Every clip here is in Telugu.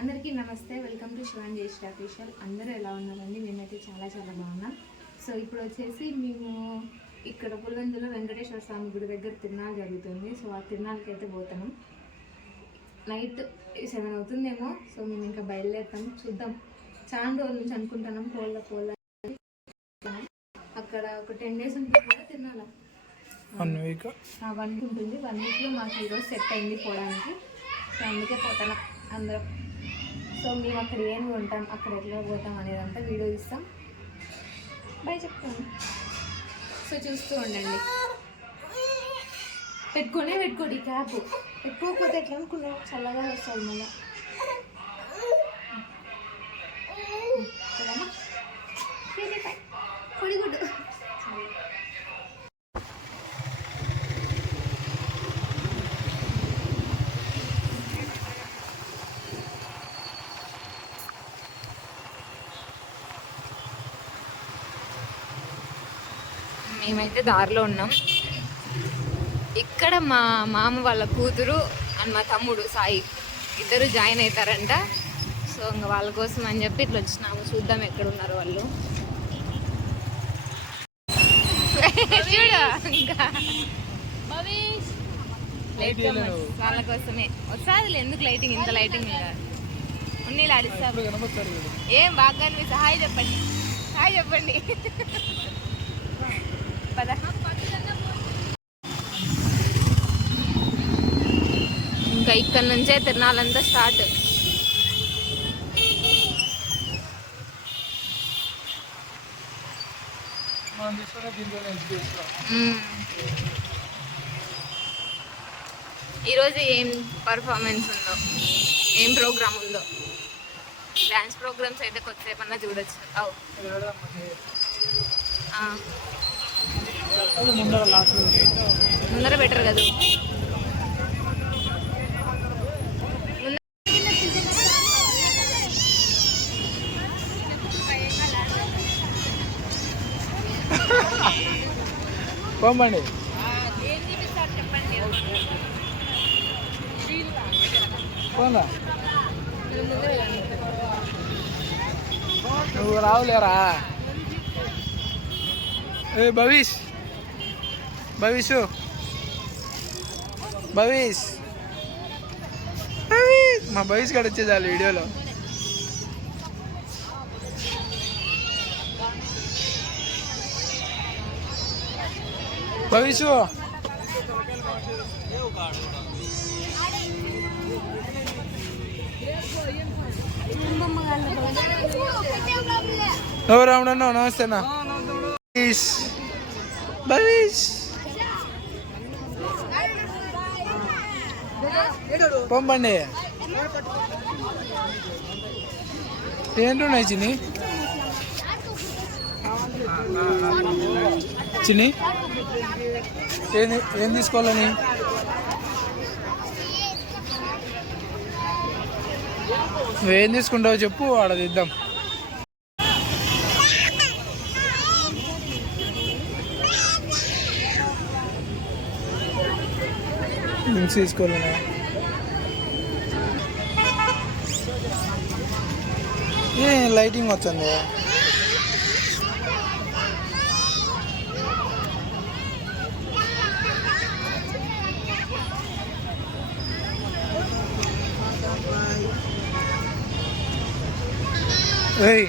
అందరికీ నమస్తే, వెల్కమ్ టు శివాన్ జేస్ట్ అఫీషియల్. అందరూ ఎలా ఉన్నారండి? మేమైతే చాలా చాలా బాగున్నాం. సో ఇప్పుడు వచ్చేసి మేము ఇక్కడ పులివెందులో వెంకటేశ్వర స్వామి గుడి దగ్గర తిరునాళ్ళు జరుగుతుంది. సో ఆ తిరునాళ్ళకి అయితే పోతాము. నైట్ 7 అవుతుందేమో. సో మేము ఇంకా బయలుదేరుతాం. చూద్దాం, చాలా రోజుల నుంచి అనుకుంటున్నాం పోల అక్కడ ఒక 10 days ఉంటుంది కదా తిరునాళ్ళ. 1 week ఉంటుంది. 1 weekలో మాకు ఈరోజు సెట్ అయింది పోవడానికి. సో అందుకే పోతాం అందరం. సో మేము అక్కడ ఏమి ఉంటాం, అక్కడ ఎట్లా పోతాం అనేదంతా వీడియో ఇస్తాం. బాయ్ చెప్తాను. సో చూస్తూ ఉండండి. పెట్టుకోండి క్యాప్. పెట్టుకోకపోతే ఎట్లా అనుకున్నావు, చల్లగా వస్తుంది మళ్ళీ. పొడిగుడ్డు మేమైతే దారిలో ఉన్నాం. ఇక్కడ మా మామ వాళ్ళ కూతురు అండ్ మా తమ్ముడు సాయి ఇద్దరు జాయిన్ అవుతారంట. సో ఇంకా వాళ్ళ కోసం అని చెప్పి ఇట్లా వచ్చినాము. చూద్దాం ఎక్కడ ఉన్నారు వాళ్ళు. ఇంకా వాళ్ళ కోసమే వస్తుంది. ఎందుకు లైటింగ్, ఇంత లైటింగ్ ఉన్నీళ్ళు ఆడిస్తారు. ఏం బాగా అనిపిస్తుంది. హాయ్ చెప్పండి, హాయ్ చెప్పండి. ఇంకా ఇక్కడ నుంచే తిరునాళ్ళంతా స్టార్ట్. ఈరోజు ఏం పర్ఫార్మెన్స్ ఉందో, ఏం ప్రోగ్రామ్ ఉందో. డ్యాన్స్ ప్రోగ్రామ్స్ అయితే కొద్దిసేపన్నా చూడొచ్చు. ముందర బెటర్ కదా. పోమండి. పోనా నువ్వు రావులేరా? ఏ భవిష్ మా భవిష్ గడ వచ్చే చాలు వీడియోలో. భవిష్ రావడన్నా. నమస్తేనా భవిష్. పంపండి. ఏంటున్నాయి చిన్ని ఏం తీసుకోవాలని? నువ్వేం తీసుకుంటావో చెప్పు, ఆడ తిద్దాం. డ్రింక్స్ తీసుకోవాలన్నా? ఏ లైటింగ్ వచ్చింది. ఏయ్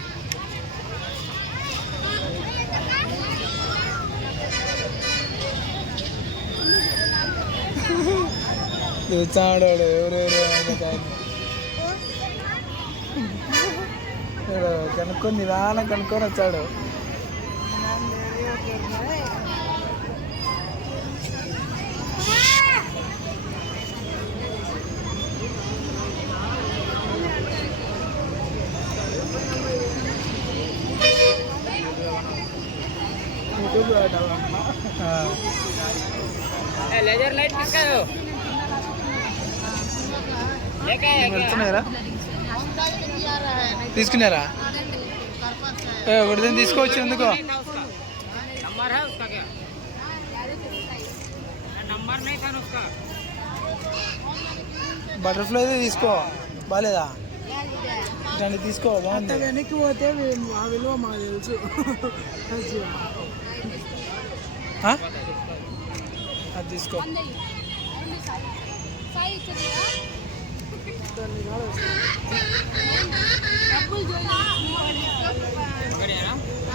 చాడాడు ఎవరెవరు కనుక్కొని నిదానం కనుక్కొని వచ్చాడు. लेजर लाइट किसका है? తీసుకున్నారా? ఒకటి తీసుకోవచ్చు. ఎందుకో नंबर है उसका? क्या नंबर नहीं था उसका? बटरफ्लाई తీసుకో బాలేదా? నన్ను తీసుకో బాగుంది. వెనక్కి పోతే ఆ విలువ మాకు తెలుసు. ఆ? అది తీసుకో.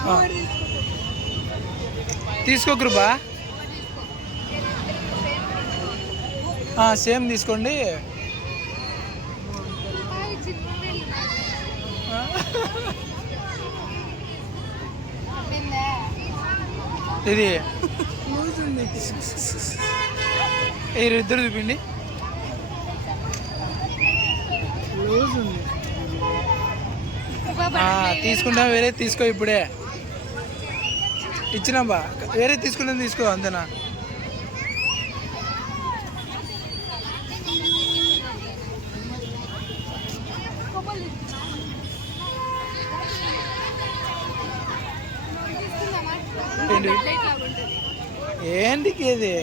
ఆ. తీసుకో కృపా. సేమ్ తీసుకోండి. ఇది ఇద్దరు చూపిండి. తీసుకుంటా, వేరే తీసుకో. ఇప్పుడే ఇచ్చినాబా, వేరే తీసుకున్నా తీసుకో, అంతేనా? ఏంటికి ఇది?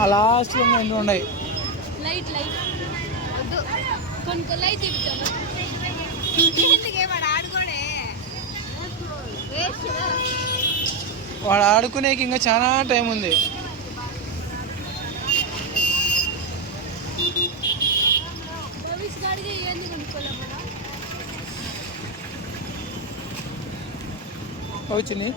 ఆ లాస్ట్లో ఏంటి ఉన్నాయి. వాడు ఆడుకునేకి ఇంకా చాలా టైం ఉంది. వచ్చింది.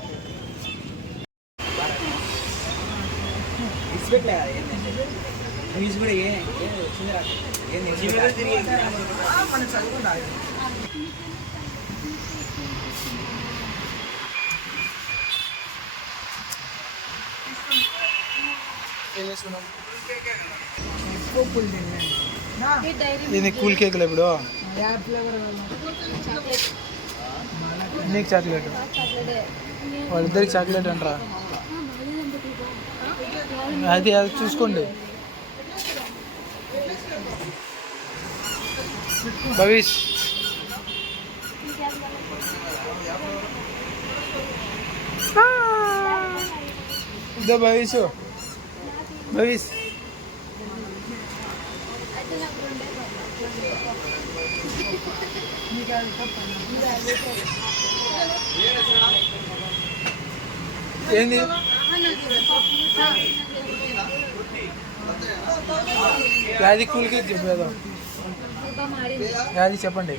ఇది కూల్ కేకులు. ఇప్పుడు నీకు చాక్లెట్, వాళ్ళిద్దరికి చాక్లెట్ అంటారా? అది చూసుకోండి. భవిష్ ఇదో భవిష్ భవిష్ ఏంది? యాది కూల్ కేక్ చెప్పేదా? యాది చెప్పండి.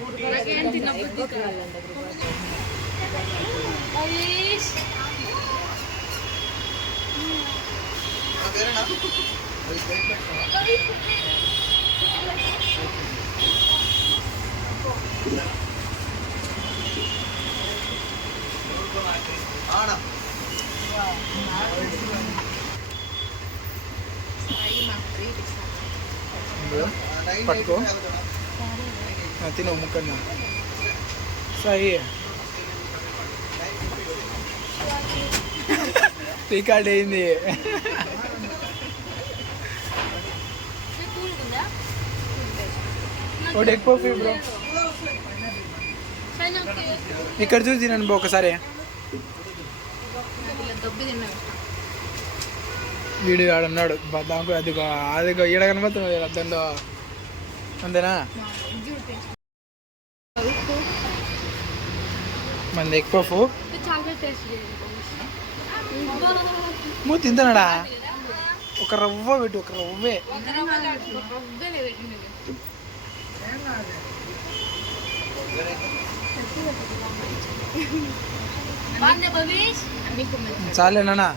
పట్టుకో, తిను ముక్కన్నా. సही రికార్డ్ అయింది. ఒకటి ఎక్కువ బ్రో, ఇక్కడ చూసి తినండి ఒకసారి. వీడు ఆడున్నాడు దాంట్లో, అదిగో అదిగో ఈడ కనబడుతున్నాడు అద్దంలో, అంతేనా? మంది ఎక్కువ తింటున్నాడా? ఒక రవ్వ పెట్టు, ఒక రవ్వే. చాలేనా?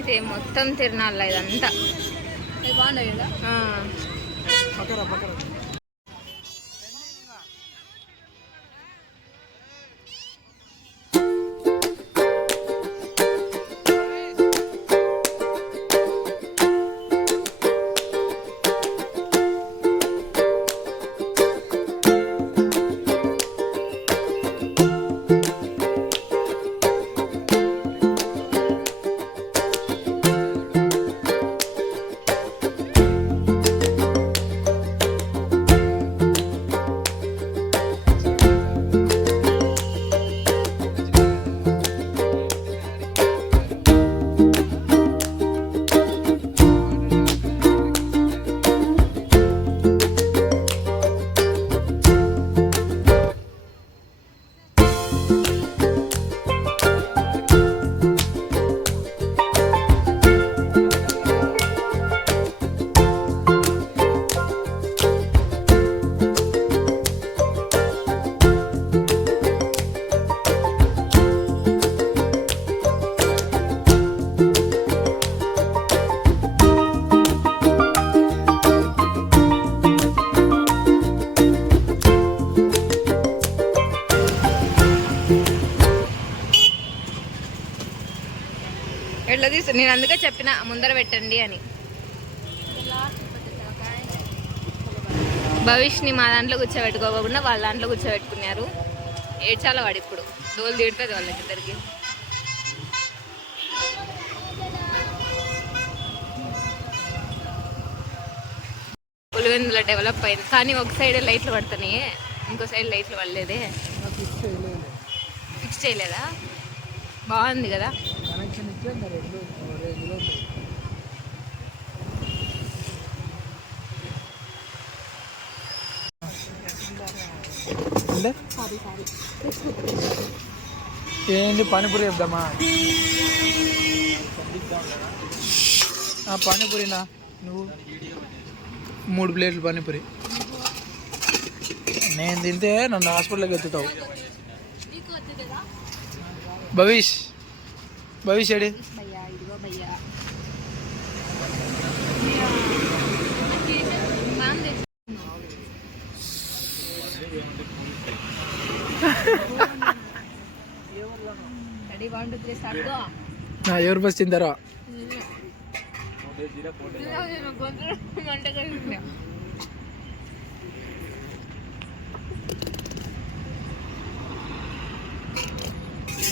ఇదే మొత్తం తిరణాల ఇదంతా. బాగున్నాయి కదా. ఎట్లా తీసు నేను అందుకే చెప్పిన ముందర పెట్టండి అని. భవిష్ని మా దాంట్లో కూర్చోబెట్టుకోకుండా వాళ్ళ దాంట్లో కూర్చోబెట్టుకున్నారు. ఏడ్చాల వాడు ఇప్పుడు డోలు తీడుతుంది వాళ్ళకిద్దరికి. పులివెందుల డెవలప్ అయింది కానీ ఒక సైడ్ లైట్లు పడుతున్నాయి, ఇంకో సైడ్ లైట్లు పడలేదే. ఫిక్స్ చేయలేదా? బాగుంది కదా. కనెక్షన్ ఇచ్చే రెండు అంటే ఏంటి పానీపూరి చెప్దామా? పానీపూరినా నువ్వు 3 ప్లేట్లు పానీపూరి. నేను తింటే నన్ను హాస్పిటల్కి ఎత్తుతావు. భవిష్ ఏడి? ఎవరు ఫస్ట్ తింటారా?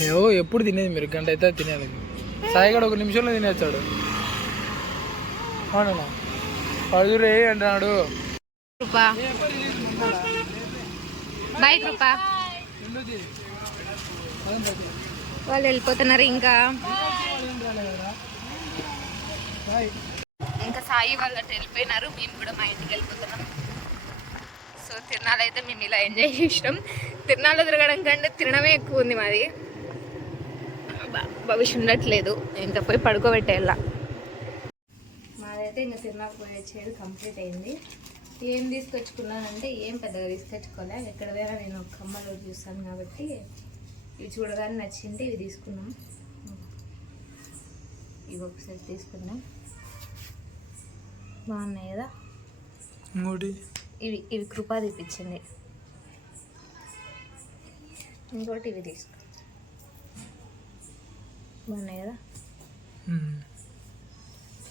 ఏవో ఎప్పుడు తినేది మీరు, గంట అయితే తినేది. సాయిగాడు 1 నిమిషంలో తినేస్తాడు. అవునా? పడుదురే అంటున్నాడు. బాయ్ కృపా. వాళ్ళు వెళ్ళిపోతున్నారు. ఇంకా సాయి వాళ్ళు అటు వెళ్ళిపోయినారు. మేము కూడా మా ఇంటికి వెళ్ళిపోతున్నాం. సో తిరునాళ్ళు అయితే మేము ఇలా ఎంజాయ్ చేసినాం. తిరునాళ్ళు తిరగడం కంటే తినడమే ఎక్కువ ఉంది మాది. భవిష్య ఉండట్లేదు, ఇంకా పోయి పడుకోబెట్టేలా. మాదైతే ఇంకా తిరునాళ్ళు పోయి వచ్చేది కంప్లీట్ అయింది. ఏం తీసుకొచ్చుకున్నానంటే ఏం పెద్దగా తీసుకొచ్చుకోలే. ఎక్కడ పోయినా నేను కమ్మలు చూస్తాను కాబట్టి ఇవి చూడగానే నచ్చింది, ఇవి తీసుకున్నాం. ఇవి ఒకసారి తీసుకున్నాం, బాగున్నాయి కదా. ఇవి ఇవి కృపా తీపిచ్చింది. ఇంకోటి ఇవి తీసుకున్నాం, బాగున్నాయి కదా.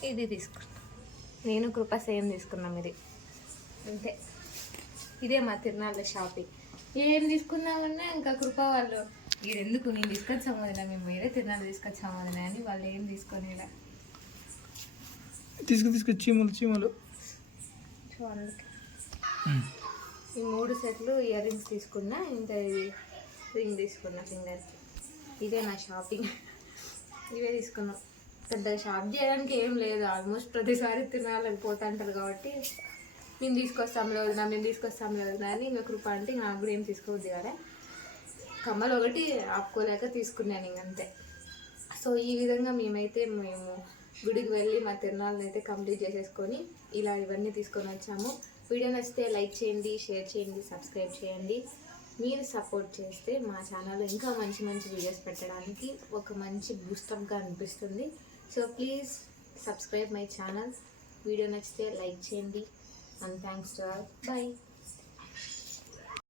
ఇది తీసుకున్నాం, నేను కృప సేమ్ తీసుకున్నాం. ఇది అంతే, ఇదే మా తిరునాళ్ళ షాపింగ్. ఏం తీసుకున్నామన్నా ఇంకా కృప వాళ్ళు ఎందుకు నేను తీసుకొచ్చాము వదినా, మేము వేరే తిరునాళ్ళు తీసుకొచ్చాము వదినా అని వాళ్ళు ఏం తీసుకొని తీసుకు చీమలు సో అందుకే ఈ 3 సెట్లు ఇయర్ రింగ్స్ తీసుకున్నా. ఇంకా ఇది రింగ్ తీసుకున్నా ఫింగర్కి. ఇదే నా షాపింగ్. ఇవే తీసుకున్నాం. పెద్దగా షాప్ చేయడానికి ఏం లేదు. ఆల్మోస్ట్ ప్రతిసారి తినాలని పోతా అంటారు కాబట్టి మేము తీసుకొస్తాం లేదు అని ఇంకా కృప అంటే నాకు కూడా ఏం తీసుకోవద్దు కదా. కమ్మలు ఒకటి ఆపుకోలేక తీసుకున్నాను ఇంకంతే. సో ఈ విధంగా మేము గుడికి వెళ్ళి మా తిరునాళ్ళని అయితే కంప్లీట్ చేసేసుకొని ఇలా ఇవన్నీ తీసుకొని వచ్చాము. వీడియో నచ్చితే లైక్ చేయండి, షేర్ చేయండి, సబ్స్క్రైబ్ చేయండి. మీరు సపోర్ట్ చేస్తే మా ఛానల్లో ఇంకా మంచి మంచి వీడియోస్ పెట్టడానికి ఒక మంచి బూస్టప్గా అనిపిస్తుంది. So please subscribe my channel. Video నచ్చితే లైక్ చేయండి. And thanks to all. By.